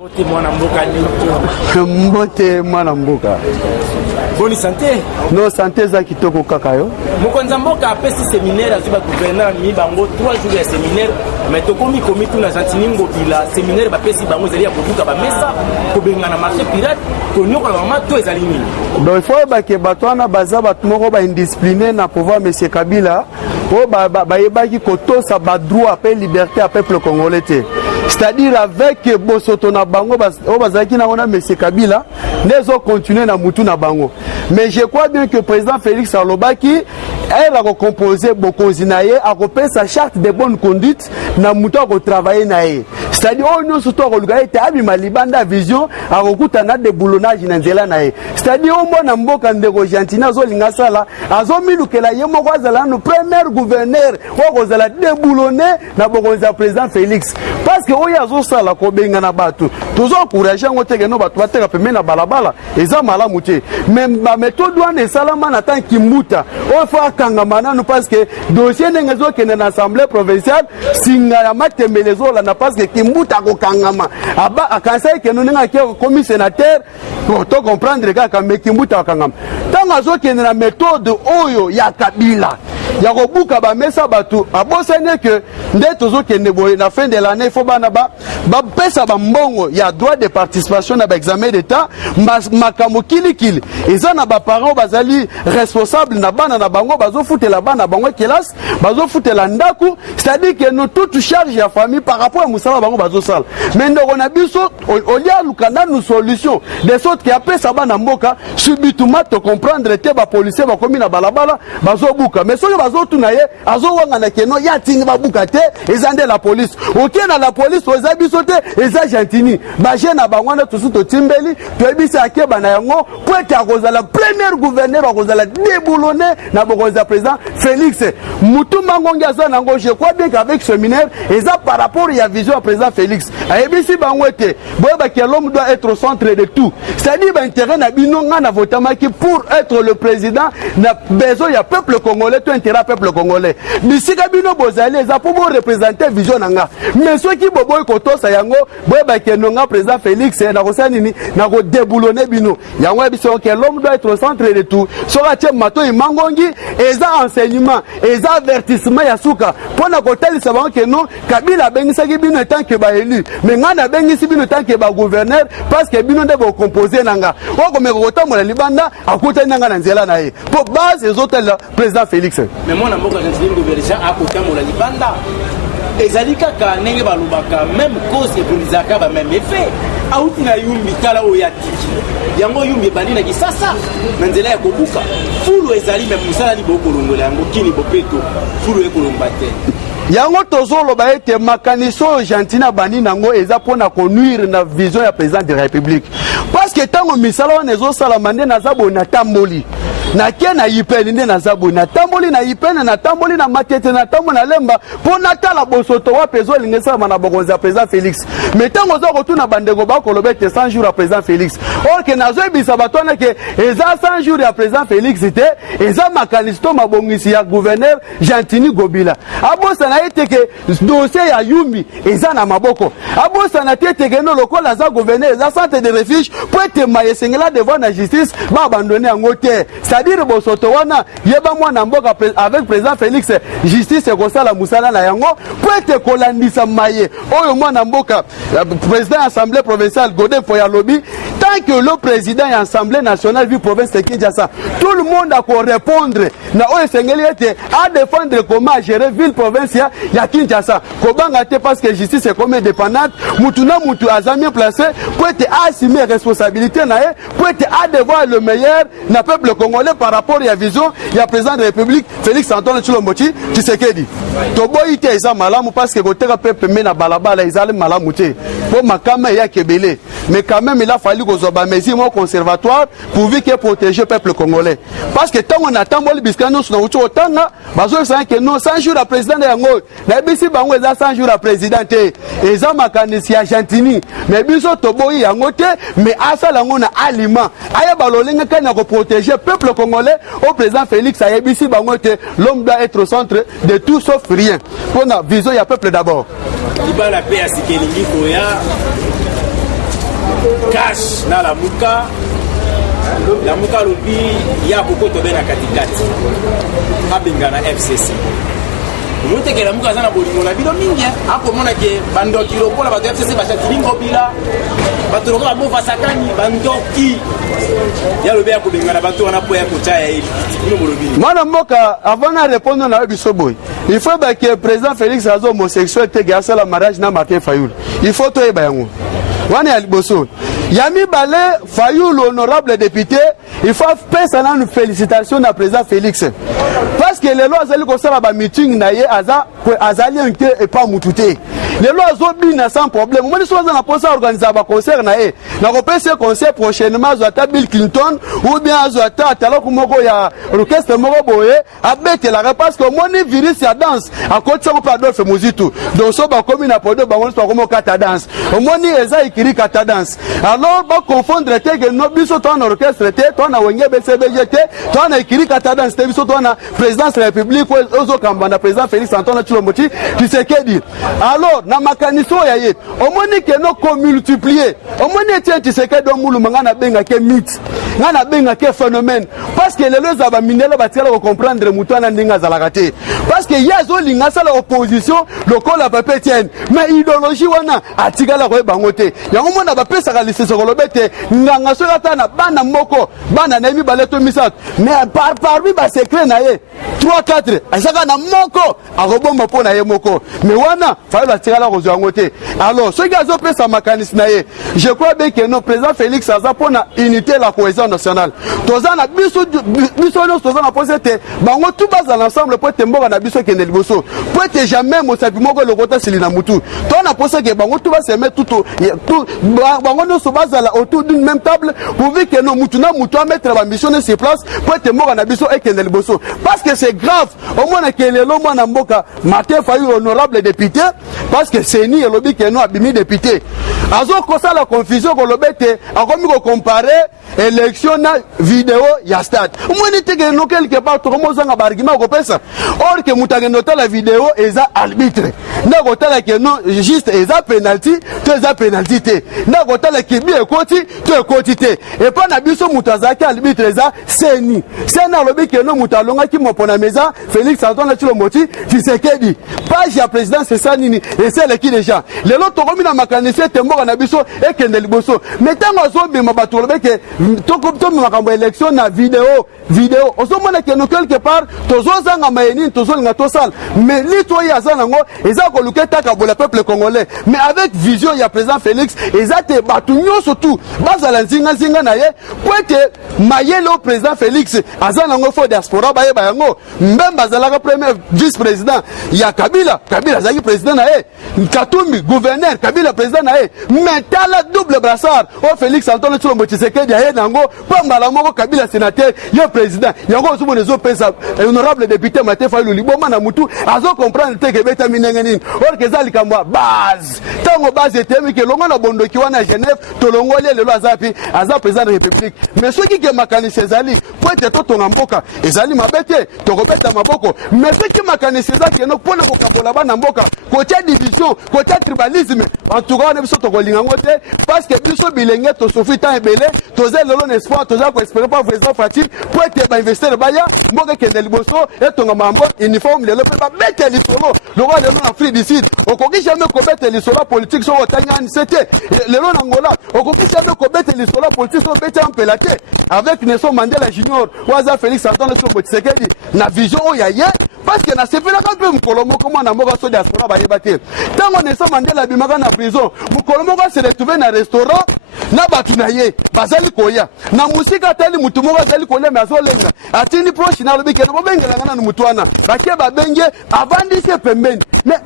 Mbote mwana mboka. Bonne santé. No santé za kitoko kaka yo. Mokonza mboka apesi séminaire azuba gouverneur mi bango 3 jours ya séminaire mais tokomi komitu na Jantini Ngobila séminaire ba pesi bango ezali ya kobuka ba mesa ko benga na marché pirate ko nyoko na mama to ezali nini. Donc il faut ba ke batwana baza batmoko ba indiscipliné na pouvoir monsieur Kabila o ba yebaki kotosa ba droit après liberté à peuple congolais. C'est-à-dire avec Bosoto na bango o bazaki na ona monsieur Kabila nezo continuer na mutu na bango. Mais je crois bien que le président Félix Alobaki elle a recomposé Bokonzi naye a repéré sa charte de bonne conduite na mutu a travailler naye. C'est-à-dire on nous surtout regarder était abi malibanda vision a recoute na de boulonnage na nzela naye. C'est-à-dire au mona mboka ndeko Jantina zo linga sala azo milukela ye moko azala no premier gouverneur o kozala déboulonner na Bokonzi président Félix parce que oya zo sala ko benga na bato tozo encourager ngoteke no bato bateka pembe na balabala eza malamu te même ba méthode wana salama na tant kimbuta o fa kangama no parce que dossier ndengezo kende na assemblée provinciale singa ya matembelezo la na parce que kimbuta ko kangama aba akansa ke no nga ke comme sénateur pour to comprendre ka me kimbuta kangama tanga zo kende na méthode oyo ya Kabila ya kobuka ba mesa batu abosane que ndeto zo kende boye na fin de l'année faut bana ba pesa ba mbongo ya droit de participation na ba examen d'état makamo kilikili eza na ba parents bazali responsable na bana na bango bazo futela bana bango classe bazo futela ndaku c'est-à-dire que nous toute charge ya famille par rapport à musala bango bazo sala mais ndoko na biso olia lukanda nous solution de sorte que après ça bana mboka subitement to comprendre te ba policier ba komi na balabala bazo buka mais so bazo tunaye azo wanga na keno ya tingi ba buka te ezande la police OK na la police oza biso te eza Jantini ba jeune na bango na tusu to timbeli to ebisa akeba na yango pour que akozala premier gouverneur akozala déboulonner na Bokonzi président Félix Mutumba Ngongi aza nango je crois bien qu'avec ce séminaire eza par rapport à vision à président Félix ayebisi bango te boyeba que l'homme doit être au centre de tout c'est-à-dire ba intérêt na bino nga na votamaki pour être le président na besoin ya peuple congolais to intérêt peuple congolais bisika bino bozali eza pour représenter vision nanga mais ceux qui boboy kotosa yango boyeba que nonga président Félix na kosana nini na ko déboulonner bino yango biso que l'homme doit être au centre de tout sora tie mato imangongi eza enseignement eza avertissement ya suka pona kotalisa bango que non Kabila bengisaki bino tant que ba élu mais ngana bengisi bino tant que ba gouverneur parce que bino nde bo composer nanga oko me kotamola libanda akuta nanga na nzela na ye pour base les hôtels président Félix mais moi na mboka Jantini Ngobila akutamola libanda ezali kaka ndenge balobaka même cause ebolizaka ba même effet auti na yumbi kala oyo ya tiki yango yumbi ebandi na kisasa na nzela ya kobuka fulu ezali même musala li bokolongola yango kini bopeto fulu ekolomba te yango tozoloba ete makaniso Jantina bani nango eza pona konuire na vision ya président de la République parce que tango misala wana ezosala mande na zabo na tamboli na ke na yipeni nde na zabo na tamboli na yipeni na tamboli na matete na tambo na lemba pona tala bosoto wa pezo lingesa na Bokonzi président Félix mais tango zo kotuna bandego ba kolobete 100 jours à président Félix or que nazo ebisa batwana ke eza 100 jours à président Félix te eza makanisto mabongisi ya gouverneur Jantini Ngobila abosa na ete ke dossier ya yumbi eza na maboko abosa na tete ke no lokola za gouverneur eza centre de refuge pour être mayesengela devant la justice ba abandonner en hauteur c'est-à-dire bosoto wana yeba mwana mboka avec président Félix justice ekosala musala na yango pour être kolandisa maye oyo mwana mboka président assemblée provinciale Godin Foyalobi tant que le président de l'Assemblée nationale du province de Kinshasa tout le monde a ko répondre na oyo sengeli ete à défendre comment gérer ville province ya Kinshasa kobanga te parce que justice est comme indépendante mutuna mutu azamien placé pour être assumer responsabilité na ye pour être à devoir le meilleur na peuple congolais par rapport à la vision il y a président de la République Félix Antoine Tshilombo Tshisekedi toboyi te eza malamu parce que koteka peuple mena balabala ezali malamu te pour makama ya kebele mais quand même il a fallu kozwa ba mesures conservatoire pour que protéger le peuple congolais parce que tant on attend boli biskano na ucho otanga bazo sa que non 100 jours à président yango na bisi bango eza 100 jours à président te eza makanisi ya Jantini mais biso toboyi yango te mais asala ngo na aliment aya balolinga kana ko protéger peuple congolais au président Félix ayebisi bango te l'homme doit être au centre de tout sauf rien pour la vision ya peuple d'abord ibala pe asikelingi koya cash na la muka lobi ya kokoto bena katikati abenga na FCC mote ke la muka zana bolingo na bilo mingi akomona ke bandoki lokola ba FCC ba chatilingo bila batoro ba bo fasakani bandoki ya lobi ya kobenga na bato wana po ya kochaya ili ino molobi mwana mboka avant na répondre na bisoboy il faut que le président Félix azo homosexuel te gasa la mariage na Martin Fayoul il faut to eba yango wana ya liboso Yami Balé Fayoul honorable député il faut faire une félicitation na président Félix parce que les lois azali ko sala ba meeting na ye azali nke et pas mututé les lois zobina sans problème moi ni soza na posa organiser ba concert na ye na ko pesa concert prochainement azata Bill Clinton ou bien azata taloko moko ya orchestre moko boye abete la parce que moni virus ya danse à côté on pas Adolphe Muzitu donc so ba komi na podo ba on so comme kata danse moni eza ikiri kata danse alors ba confondre te que no biso to na orchestre te to na wenge BCBG te to na ikiri kata danse te biso to na présidence de la République ozo kambana président Félix Antoine Tshilombo Tshisekedi alors na makaniso ya ye omoni ke no ko multiplier omoni tient Tshisekedi omulu mangana benga ke mythe ngana benga ke phénomène parce que les lois ba minelo ba tiala ko comprendre mutana ndinga zalaka te parce que yazo linga sala opposition lokola papa tienne mais idéologie wana atigala ko bangote yango mona ba pesa ka lisese ko lobete nganga soka tana bana moko bana na mi baleto misat mais parmi ba secret na ye 3-4 asaka na moko akobomba pona ye moko mais wana fa ba tigala ko zangote alors ce gars zo pesa makanisme na ye je crois bien que non président Félix aza pona unité la cohésion nationale tozana biso no tozana posete bango tout bas ensemble pour temboka na biso kende liboso pour te jamais mosapi moko lokota silina mutu to na posa ke bango tout va se mettre tout bango no so bazala autour d'une même table pour dire que non mutu na mutu a mettre la mission sur place pour temboka na biso et kende liboso parce que c'est grave au moins que lelo mwana mboka Martin Fayoul honorable député parce que c'est ni elobi que no abimi député azo kosa la confusion ko lobete akomi ko comparer élection na vidéo ya stade umoni tege no quelque part to komo zanga bargima ko pesa or que mutage nota la vidéo eza arbitre na ko tala que non juste eza penalty to eza penalty te na ko tala que bi ekoti to ekoti te et pas na biso mutazaki arbitre eza seni sena lobi que no mutalonga ki mopona meza Félix Antoine Tshilombo Tshisekedi page ya président c'est ça nini et c'est le qui déjà les lots to komi na makanisé tembo na biso et kende liboso mais tango azombe mabato lobi que to makambo élection na vidéo osomona que no quelque part tozozanga mayeni tozolinga tosala mais lito ya zanango eza ko luketa ka le peuple congolais mais avec vision ya président Félix ezate batu nyoso tout bazala nzinga na ye poete mayele au président Félix azanango fo diaspora baye bayango mbemba zalaka premier vice président ya Kabila zaki président na ye Katumbi gouverneur Kabila président na ye mentala double brassard au Félix Antoine Tshilombo Tshisekedi ya nango pambala moko Kabila sénateur yo président yango osumo nezo pesa honorable député Martin Fayoul liboma na mutu azo comprendre te ke beta minenge nini or ke zali kamwa base tango base temi ke longa na bondoki wana Genève to longoli lelo azapi aza président de la République mais ceux qui ke makanisi ezali poete to tonga mboka ezali mabete to kobeta maboko mais ceux qui makanisi ezaki no pona ko kabola bana mboka côté division côté tribalisme en tout cas on biso to kolinga ngote parce que biso bilenge to sofi temps ebele to zelo l'espoir to za ko espérer pas président facile poete ba investir baya mboka kende liboso et tonga mambo uniforme lelo pe ba bete lisolo le roi de l'Afrique du Sud okoki jamais ko bete lisolo politique so otangani c'était lelo na Angola okoki jamais ko bete lisolo politique so bete ampelate avec Nelson Mandela Junior waza Félix Antoine Tshilombo Tshisekedi na vision oyaye parce que na sepela ka pe mukolo moko mwana mboka so diaspora ba yebate tango Nelson Mandela bimaka na prison mukolo moko se retrouver na restaurant na batu na ye bazali koya na musika tali mutu moko bazali koya mais azolenga atini proche na lobi ke bobengela ngana mutu wana bake babenge avandi se pembeni mais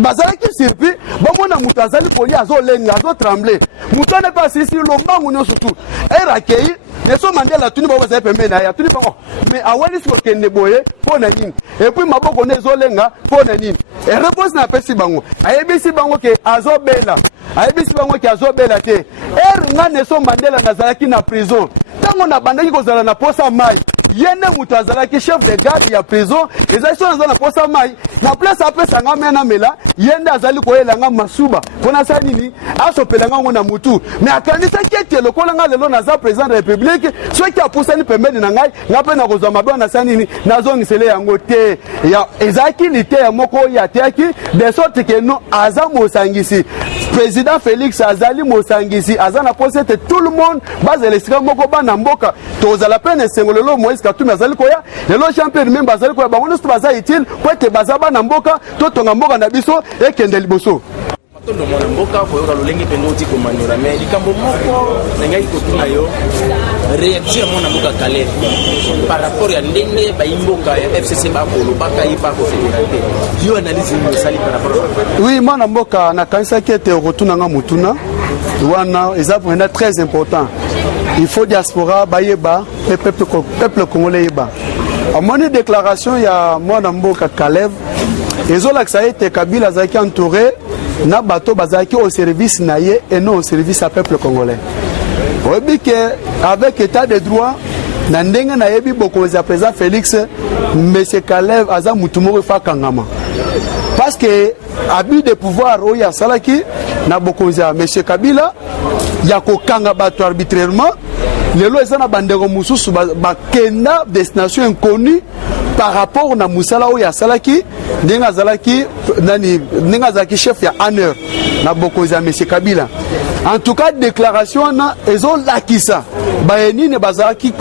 bazali ki surpris bomona mutu azali koya azolenga azotrembler mutu ne pas ici lombangu nyo surtout erakei Nelson Mandela tuni ba bazali pembeni ya tuni ba mais awali so kende boye pona nini et puis maboko ne zolenga pona nini et réponse na pesi bango ayebisi bango ke azobela ayebisi bango ke azobela te nga Nelson Mandela nazalaki na prison tango na bandaki kozala na posa mai yene mutu azalaki chef de garde ya prison ezali so naza na posa mai na place apesa nga mena mela yende azali koyelanga masuba pona sa nini asopelanga ngo na mutu mais akanisa kete lokola nga lelo naza président de la république soki apusani pembeni na ngai nga pe na kozwa mabe na sa nini nazongisele yango te ya ezaki lite ya moko ya teaki de sorte que no aza mosangisi président Félix azali mosangisi azana posete tout le monde base l'esika moko bana mboka tozala pene sengolelo Moïse Katumbi azali koya lelo champion memba azali koya bango nyonso baza utile po ete baza bana mboka totonga mboka na biso ekende liboso tondo mwana mboka koyoka lolenge pendo oti komanyora mais likambo moko ngai kotuna yo réaction mwana mboka Caleb par rapport ya ndenge baimboka ya FCC bakolobaka yipa ko fédéralité yo analyse ni sali par rapport oui mwana mboka na kanisa kete rotuna nga mutuna wana eza vraiment très important il faut diaspora bayeba peuple congolais yeba a moni déclaration ya mwana mboka Caleb ezolakisa ete Kabila azaki entouré na bato bazaki au service naye et non au service à peuple congolais. Obi que avec état de droit na ndenge na yebi bokonzi ya président Félix monsieur Caleb aza mutumo fa kangama. Parce que abus de pouvoir oya salaki na bokonzi ya monsieur Kabila ya ko kanga bato arbitrairement lelo ezana bandeko mususu bakenda destination inconnue par rapport na musala oya salaki ndenge azalaki chef ya honneur na bokonzi ya monsieur Kabila. En tout cas déclaration na ezo lakisa bayenine bazalaki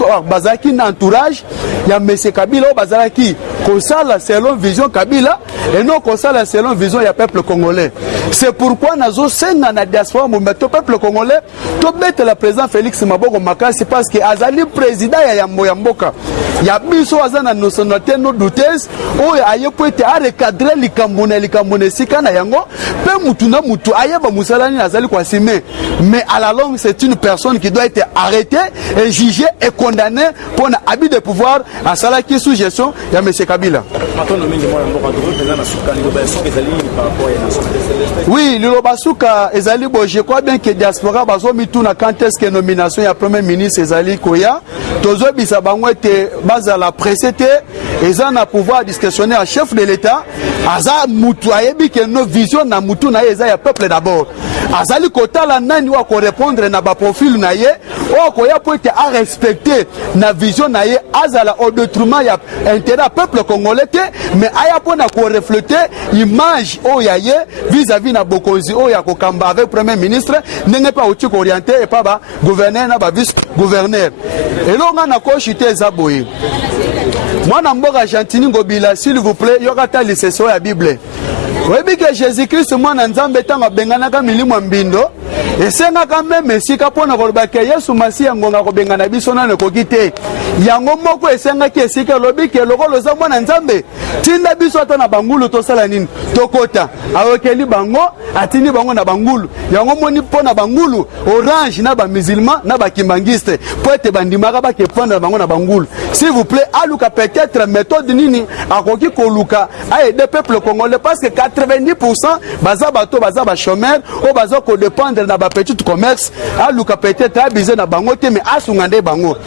na entourage ya monsieur Kabila bazalaki kosala selon vision Kabila et non kosala selon vision ya peuple congolais. C'est pourquoi nazo senga na diaspora mometo peuple congolais to bete la président Félix Maboko Makasi parce que azali président ya mboka ya biso azana nationalité no douteuse oyo ayepo ete a recadrer likambo sika na yango pe mutu na mutu ayeba musalani azali kwa sime mais à la longue c'est une personne qui doit être arrêtée et jugée et condamnée pour un abus de pouvoir à salaki sous gestion ya monsieur Kabila. Oui, le Lobasuka ezali bo je crois bien que diaspora bazo mituna quand est-ce que nomination ya premier ministre ezali koya tozo bisa bango ete bazala presete ezana pouvoir discrétionnaire à chef de l'état aza mutu ayebi que no vision na mutu na eza ya peuple d'abord azali kotala nani wa ko répondre na ba profil na ye o ko ya pote a respecter na vision na ye azala au détriment ya intérêt peuple congolais mais aya pona ko refléter image o ya ye vis-à-vis na bokonzi o ya ko kamba avec premier ministre ndenge pa outi ko orienter et pas ba gouverneur na ba vice gouverneur elonga na ko chité zaboye mwana mboka Gentini Ngobila s'il vous plaît yokata liseso ya Bible. Oui, que Jésus-Christ, moi, n'ensemble étant à Benganaka Milimo Mbindo, et c'est quand même, si Capone Robaka, Yasumasi, and Gonga Bengana Bisona, le Kokite, Yangomoko, et Sangaki, et Sika Lobby, et le rôle de Zaman and Zambe, Tinda Bisotana Bangulu, Tosalanin, Tokota, Awakeli Bango, Atini Bangona Bangulu, Yangomoni Pona Bangulu, Orange, Naba Musulman, Naba Kimbangiste, Poète Bandimaraba qui prend Bangona Bangulu. S'il vous plaît, Aluka peut-être méthode Nini, à Koki Koluka, à des peuples congolais, parce que 90% baza bato baza ba chômeur o baza ko dépendre na ba petit commerce aluka peut-être abizé na bango te mais asungande bango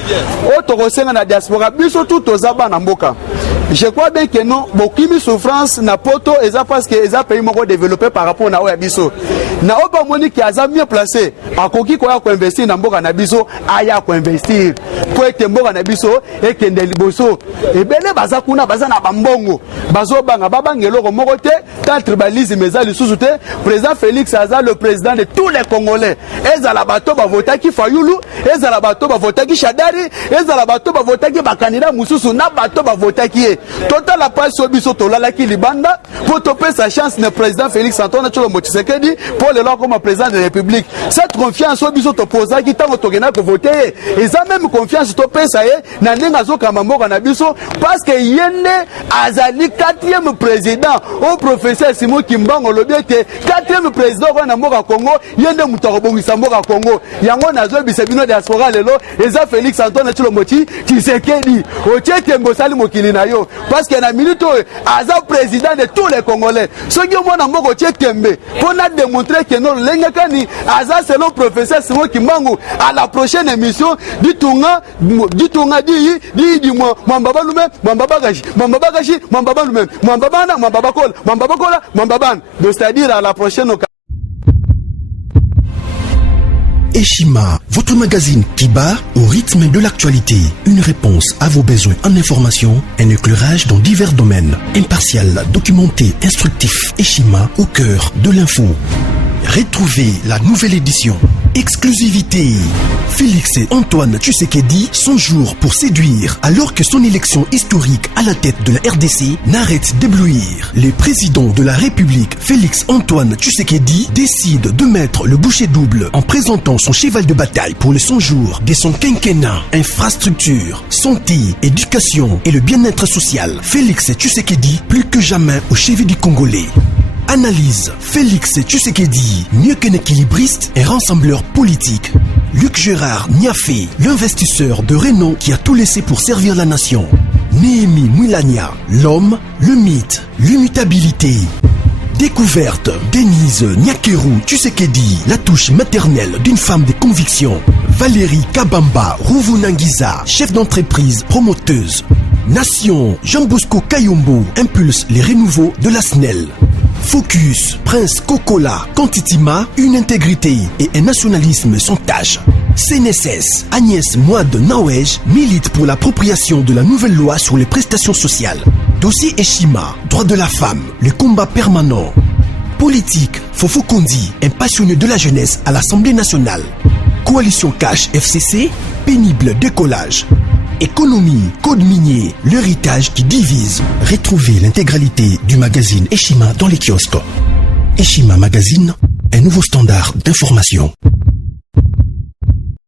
o to kosenga na diaspora biso tout ozaba na mboka. Je crois bien que non bokimi souffrance na poto eza parce que eza pays moko développé par rapport na o ya biso na oba moni ki aza mieux placé akoki ko ya ko investir na mboka na biso aya ko investir po ete mboka na biso ekende liboso ebele baza kuna baza na bambongo bazo banga babangelo ko moko te tant tribalisme eza lisusu te. Président Félix aza le président de tous les Congolais ezala bato ba votaki Fayulu ezala bato ba votaki Shadari ezala bato ba votaki ba candidat mususu na bato ba votaki total la passe au biso to lala ki libanda pour topé sa chance le président Félix Antoine Tshilombo Tshisekedi pour le comme président de la République. Cette confiance au biso to posa ki tango to gena ko voter et ça même confiance to pesa ye na ndenga zo kamamboka na biso parce que yende azali 4e président au professeur Simon Kimbango lobiete 4e président kwa na mboka Congo yende mutako bongisa mboka Congo yango nazo bisebino diaspora lelo eza Félix Antoine Tshilombo Tshisekedi o tete mbosali mokili na yo parce que na minute aza président de tous les Congolais. Ce qui moi na moko Tembe pour nous démontrer que non lengakani aza selon professeur Simo Kimbangu à la prochaine émission du Tunga di Mwambaba Lume Mwambaba Gashi Mwambaba Lume Mwambabana Mwambaba Kola Mwambaban. Donc c'est-à-dire à la prochaine occasion. Eshima, votre magazine qui bat au rythme de l'actualité. Une réponse à vos besoins en information, un éclairage dans divers domaines. Impartial, documenté, instructif. Eshima au cœur de l'info. Retrouvez la nouvelle édition. Exclusivité. Félix et Antoine Tshisekedi sont jour pour séduire alors que son élection historique à la tête de la RDC n'arrête d'éblouir. Le président de la République, Félix Antoine Tshisekedi, décide de mettre le bouchée double en présentant son cheval de bataille pour le 100 jours de son quinquennat. Infrastructure, santé, éducation et le bien-être social. Félix Tshisekedi, plus que jamais au chevet du Congolais. Analyse. Félix Tshisekedi, mieux qu'un équilibriste, un rassembleur politique. Luc Gérard Niafé, l'investisseur de renom qui a tout laissé pour servir la nation. Néhémie Moulania, l'homme, le mythe, l'immutabilité. Découverte. Denise Nyakeru Tshisekedi, la touche maternelle d'une femme de conviction. Valérie Kabamba Rouvounangiza, chef d'entreprise promoteuse. Nation. Jean Bosco Kayombo impulse les renouveaux de la SNEL. Focus, Prince Kokola, Kantitima, une intégrité et un nationalisme sans tâche. CNSS, Agnès Mouad Nawej milite pour l'appropriation de la nouvelle loi sur les prestations sociales. Dossier Eshima, droit de la femme, le combat permanent. Politique, Fofo Kondi, un passionné de la jeunesse à l'Assemblée nationale. Coalition Cash FCC, pénible décollage. Économie, code minier, l'héritage qui divise. Retrouvez l'intégralité du magazine Eshima dans les kiosques. Eshima Magazine, un nouveau standard d'information.